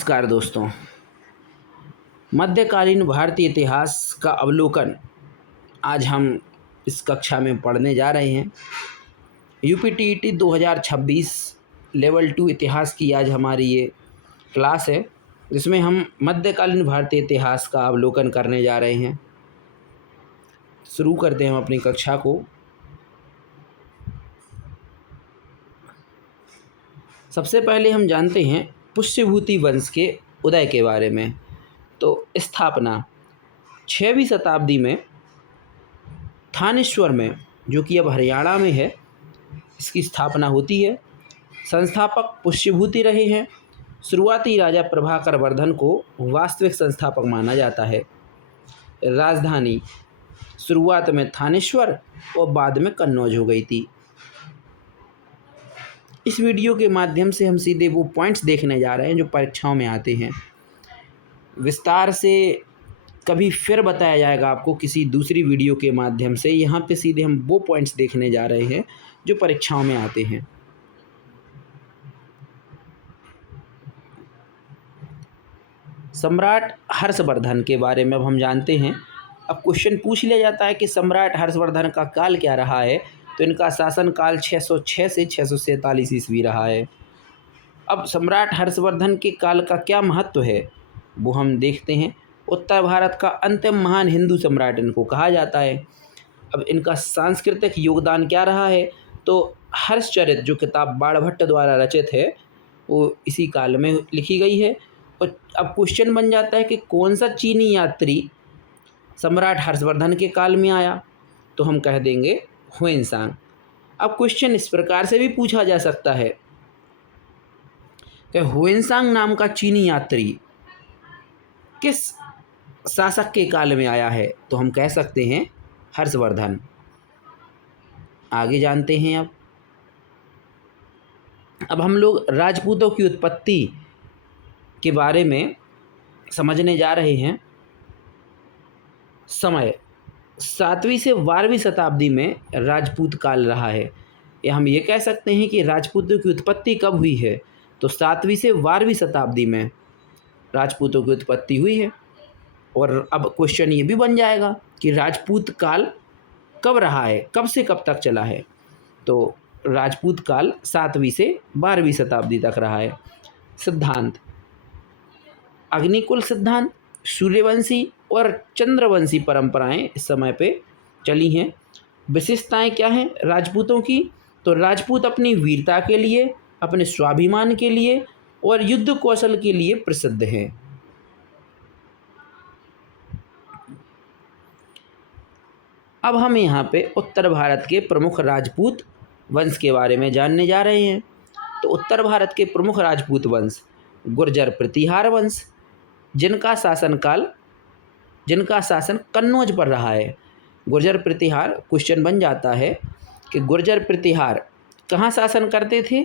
नमस्कार दोस्तों। मध्यकालीन भारतीय इतिहास का अवलोकन आज हम इस कक्षा में पढ़ने जा रहे हैं। यूपीटीईटी 2026 लेवल 2 इतिहास की आज हमारी ये क्लास है, जिसमें हम मध्यकालीन भारतीय इतिहास का अवलोकन करने जा रहे हैं। शुरू करते हैं हम अपनी कक्षा को। सबसे पहले हम जानते हैं पुष्यभूति वंश के उदय के बारे में। तो स्थापना 6वीं शताब्दी में थानेश्वर में, जो कि अब हरियाणा में है, इसकी स्थापना होती है। संस्थापक पुष्यभूति रहे हैं। शुरुआती राजा प्रभाकर वर्धन को वास्तविक संस्थापक माना जाता है। राजधानी शुरुआत में थानेश्वर और बाद में कन्नौज हो गई थी। इस वीडियो के माध्यम से हम सीधे वो पॉइंट्स देखने जा रहे हैं जो परीक्षाओं में आते हैं। विस्तार से कभी फिर बताया जाएगा आपको किसी दूसरी वीडियो के माध्यम से। यहाँ पे सीधे हम वो पॉइंट्स देखने जा रहे हैं जो परीक्षाओं में आते हैं। सम्राट हर्षवर्धन के बारे में अब हम जानते हैं। अब क्वेश्चन पूछ लिया जाता है कि सम्राट हर्षवर्धन का काल क्या रहा है, तो इनका शासनकाल 606 से 647 ईस्वी रहा है। अब सम्राट हर्षवर्धन के काल का क्या महत्व है वो हम देखते हैं। उत्तर भारत का अंतिम महान हिंदू सम्राट इनको कहा जाता है। अब इनका सांस्कृतिक योगदान क्या रहा है, तो हर्षचरित जो किताब बाणभट्ट द्वारा रचित है वो इसी काल में लिखी गई है। और अब क्वेश्चन बन जाता है कि कौन सा चीनी यात्री सम्राट हर्षवर्धन के काल में आया, तो हम कह देंगे हुएनसांग। अब क्वेश्चन इस प्रकार से भी पूछा जा सकता है कि हुएनसांग नाम का चीनी यात्री किस शासक के काल में आया है, तो हम कह सकते हैं हर्षवर्धन। आगे जानते हैं। अब हम लोग राजपूतों की उत्पत्ति के बारे में समझने जा रहे हैं। समय 7वीं से 12वीं शताब्दी में राजपूत काल रहा है, या हम ये कह सकते हैं कि राजपूतों की उत्पत्ति कब हुई है, तो 7वीं से 12वीं शताब्दी में राजपूतों की उत्पत्ति हुई है। और अब क्वेश्चन ये भी बन जाएगा कि राजपूत काल कब रहा है, कब से कब तक चला है, तो राजपूत काल 7वीं से 12वीं शताब्दी तक रहा है। सिद्धांत अग्निकुल सिद्धांत, सूर्यवंशी और चंद्रवंशी परंपराएं इस समय पे चली हैं। विशेषताएं क्या हैं राजपूतों की, तो राजपूत अपनी वीरता के लिए, अपने स्वाभिमान के लिए और युद्ध कौशल के लिए प्रसिद्ध हैं। अब हम यहाँ पे उत्तर भारत के प्रमुख राजपूत वंश के बारे में जानने जा रहे हैं। तो उत्तर भारत के प्रमुख राजपूत वंश गुर्जर प्रतिहार वंश, जिनका शासन कन्नौज पर रहा है। गुर्जर प्रतिहार क्वेश्चन बन जाता है कि गुर्जर प्रतिहार कहाँ शासन करते थे,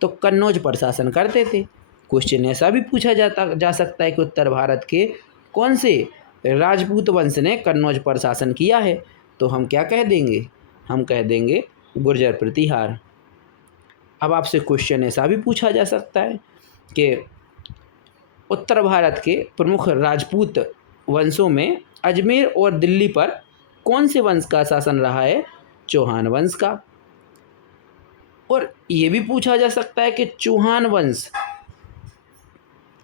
तो कन्नौज पर शासन करते थे। क्वेश्चन ऐसा भी पूछा जा सकता है कि उत्तर भारत के कौन से राजपूत वंश ने कन्नौज पर शासन किया है, तो हम क्या कह देंगे, हम कह देंगे गुर्जर प्रतिहार। अब आपसे क्वेश्चन ऐसा भी पूछा जा सकता है कि उत्तर भारत के प्रमुख राजपूत वंशों में अजमेर और दिल्ली पर कौन से वंश का शासन रहा है, चौहान वंश का। और ये भी पूछा जा सकता है कि चौहान वंश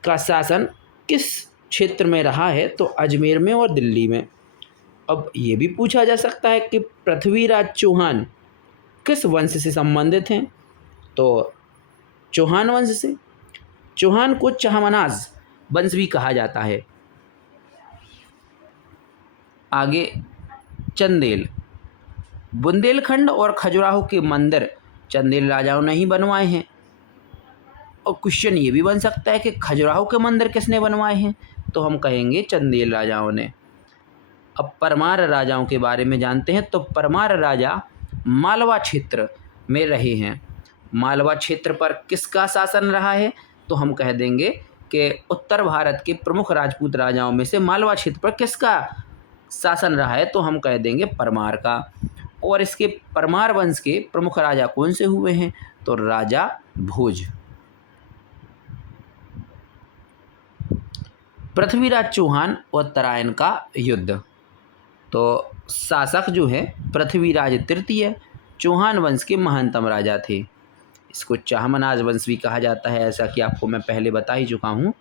का शासन किस क्षेत्र में रहा है, तो अजमेर में और दिल्ली में। अब ये भी पूछा जा सकता है कि पृथ्वीराज चौहान किस वंश से संबंधित हैं, तो चौहान वंश से। चौहान को चहमनाज वंश भी कहा जाता है। आगे चंदेल, बुंदेलखंड और खजुराहो के मंदिर चंदेल राजाओं ने ही बनवाए हैं। और क्वेश्चन ये भी बन सकता है कि खजुराहो के मंदिर किसने बनवाए हैं, तो हम कहेंगे चंदेल राजाओं ने। अब परमार राजाओं के बारे में जानते हैं। तो परमार राजा मालवा क्षेत्र में रहे हैं। मालवा क्षेत्र पर किसका शासन रहा है, तो हम कह देंगे कि उत्तर भारत के प्रमुख राजपूत राजाओं में से मालवा क्षेत्र पर किसका शासन रहा है, तो हम कह देंगे परमार का। और इसके परमार वंश के प्रमुख राजा कौन से हुए हैं, तो राजा भोज। पृथ्वीराज चौहान और तराइन का युद्ध। तो शासक जो है पृथ्वीराज तृतीय चौहान वंश के महानतम राजा थे। इसको चाहमनाज वंश भी कहा जाता है, ऐसा कि आपको मैं पहले बता ही चुका हूँ।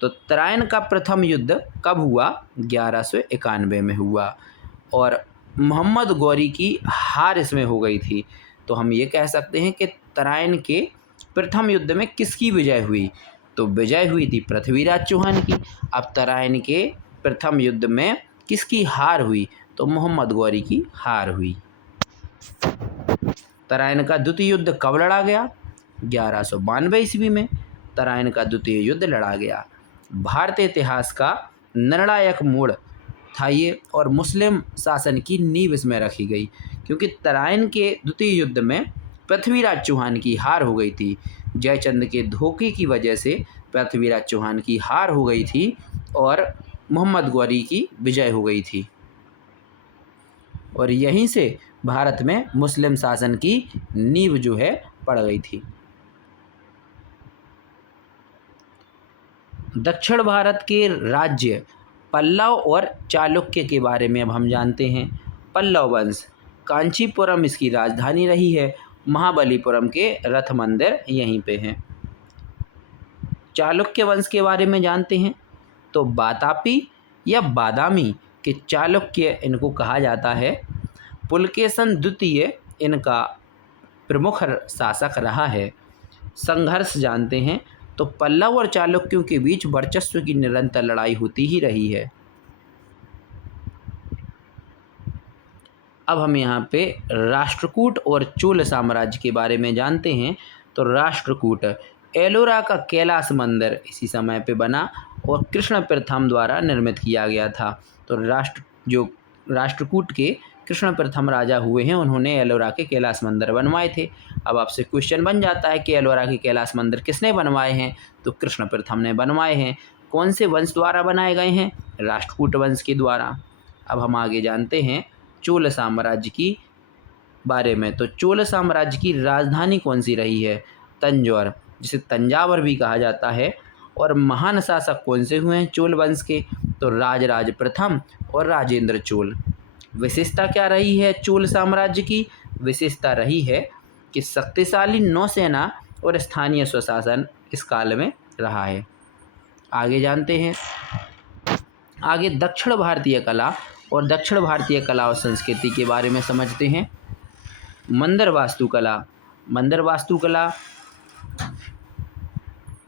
तो तराइन का प्रथम युद्ध कब हुआ? 1191 में हुआ और मोहम्मद गौरी की हार इसमें हो गई थी। तो हम ये कह सकते हैं कि तराइन के प्रथम युद्ध में किसकी विजय हुई? तो विजय हुई थी पृथ्वीराज चौहान की। अब तराइन के प्रथम युद्ध में किसकी हार हुई? तो मोहम्मद गौरी की हार हुई। तराइन का द्वितीय युद्ध कब लड़ा गया? 1192 ईस्वी में तराइन का द्वितीय युद्ध लड़ा गया। भारतीय इतिहास का निर्णायक मोड़ था ये और मुस्लिम शासन की नींव इसमें रखी गई, क्योंकि तराइन के द्वितीय युद्ध में पृथ्वीराज चौहान की हार हो गई थी। जयचंद के धोखे की वजह से पृथ्वीराज चौहान की हार हो गई थी और मोहम्मद गौरी की विजय हो गई थी और यहीं से भारत में मुस्लिम शासन की नींव जो है पड़ गई थी। दक्षिण भारत के राज्य पल्लव और चालुक्य के बारे में अब हम जानते हैं। पल्लव वंश, कांचीपुरम इसकी राजधानी रही है। महाबलीपुरम के रथ मंदिर यहीं पे हैं। चालुक्य वंश के बारे में जानते हैं। तो बातापी या बादामी के चालुक्य इनको कहा जाता है। पुलकेशन द्वितीय इनका प्रमुख शासक रहा है। संघर्ष जानते हैं। तो पल्लव और चालुक्यों के बीच वर्चस्व की निरंतर लड़ाई होती ही रही है। अब हम यहाँ पे राष्ट्रकूट और चोल साम्राज्य के बारे में जानते हैं। तो राष्ट्रकूट एलोरा का कैलाश मंदिर इसी समय पे बना और कृष्ण प्रथम द्वारा निर्मित किया गया था। तो राष्ट्रकूट के कृष्ण प्रथम राजा हुए हैं, उन्होंने एलोरा के कैलाश मंदिर बनवाए थे। अब आपसे क्वेश्चन बन जाता है कि एलोरा के कैलाश मंदिर किसने बनवाए हैं? तो कृष्ण प्रथम ने बनवाए हैं। कौन से वंश द्वारा बनाए गए हैं? राष्ट्रकूट वंश के द्वारा। अब हम आगे जानते हैं चोल साम्राज्य की बारे में। तो चोल साम्राज्य की राजधानी कौन सी रही है? तंजौर, जिसे तंजावर भी कहा जाता है। और महान शासक कौन से हुए हैं चोल वंश के? तो राजराज प्रथम और राजेंद्र चोल। विशेषता क्या रही है चोल साम्राज्य की? विशेषता रही है कि शक्तिशाली नौसेना और स्थानीय स्वशासन इस काल में रहा है। आगे जानते हैं। आगे दक्षिण भारतीय कला और दक्षिण भारतीय कला और संस्कृति के बारे में समझते हैं। मंदिर वास्तुकला। मंदिर वास्तुकला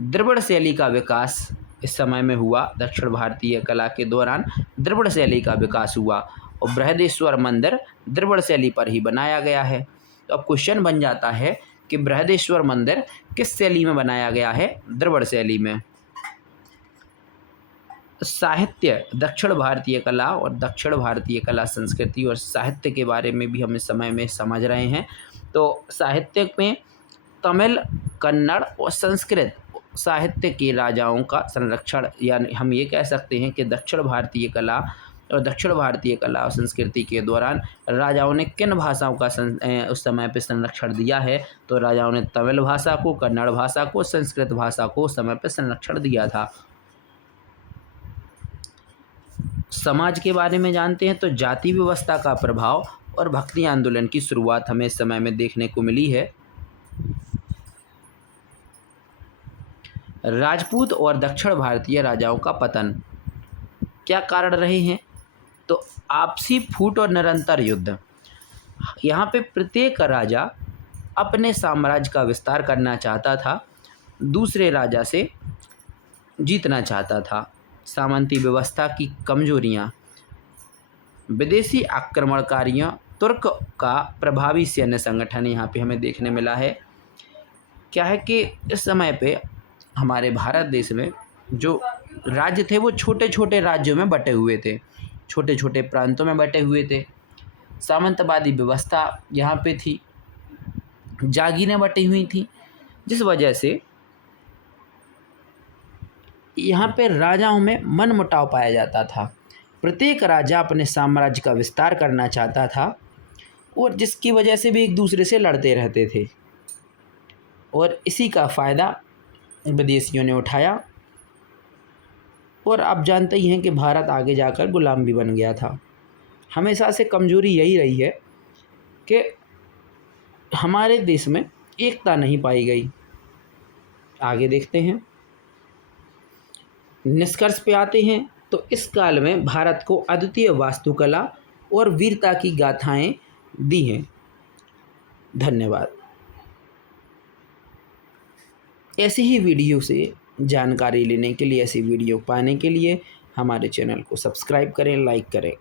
द्रविड़ शैली का विकास इस समय में हुआ। दक्षिण भारतीय कला के दौरान द्रविड़ शैली का विकास हुआ और बृहदेश्वर मंदिर द्रविड़ शैली पर ही बनाया गया है। तो अब क्वेश्चन बन जाता है कि बृहदेश्वर मंदिर किस शैली में बनाया गया है? द्रविड़ शैली में। साहित्य, दक्षिण भारतीय कला और दक्षिण भारतीय कला संस्कृति और साहित्य के बारे में भी हम इस समय में समझ रहे हैं। तो साहित्य में तमिल, कन्नड़ और संस्कृत साहित्य के राजाओं का संरक्षण, यानी हम ये कह सकते हैं कि दक्षिण भारतीय कला और संस्कृति के दौरान राजाओं ने किन भाषाओं का उस समय पे संरक्षण दिया है? तो राजाओं ने तमिल भाषा को, कन्नड़ भाषा को, संस्कृत भाषा को उस समय पे संरक्षण दिया था। समाज के बारे में जानते हैं। तो जाति व्यवस्था का प्रभाव और भक्ति आंदोलन की शुरुआत हमें इस समय में देखने को मिली है। राजपूत और दक्षिण भारतीय राजाओं का पतन, क्या कारण रहे हैं? तो आपसी फूट और निरंतर युद्ध। यहाँ पे प्रत्येक राजा अपने साम्राज्य का विस्तार करना चाहता था, दूसरे राजा से जीतना चाहता था। सामंती व्यवस्था की कमजोरियाँ, विदेशी आक्रमणकारियों, तुर्क का प्रभावी सैन्य संगठन यहाँ पे हमें देखने मिला है। क्या है कि इस समय पे हमारे भारत देश में जो राज्य थे वो छोटे छोटे राज्यों में बटे हुए थे, छोटे छोटे प्रांतों में बटे हुए थे। सामंतवादी व्यवस्था यहाँ पे थी, जागीरें बटी हुई थी, जिस वजह से यहाँ पे राजाओं में मनमुटाव पाया जाता था। प्रत्येक राजा अपने साम्राज्य का विस्तार करना चाहता था और जिसकी वजह से भी एक दूसरे से लड़ते रहते थे और इसी का फ़ायदा विदेशियों ने उठाया। और आप जानते ही हैं कि भारत आगे जाकर गुलाम भी बन गया था। हमेशा से कमज़ोरी यही रही है कि हमारे देश में एकता नहीं पाई गई। आगे देखते हैं, निष्कर्ष पे आते हैं। तो इस काल में भारत को अद्वितीय वास्तुकला और वीरता की गाथाएं दी हैं। धन्यवाद। ऐसी ही वीडियो से जानकारी लेने के लिए, ऐसी वीडियो पाने के लिए हमारे चैनल को सब्सक्राइब करें, लाइक करें।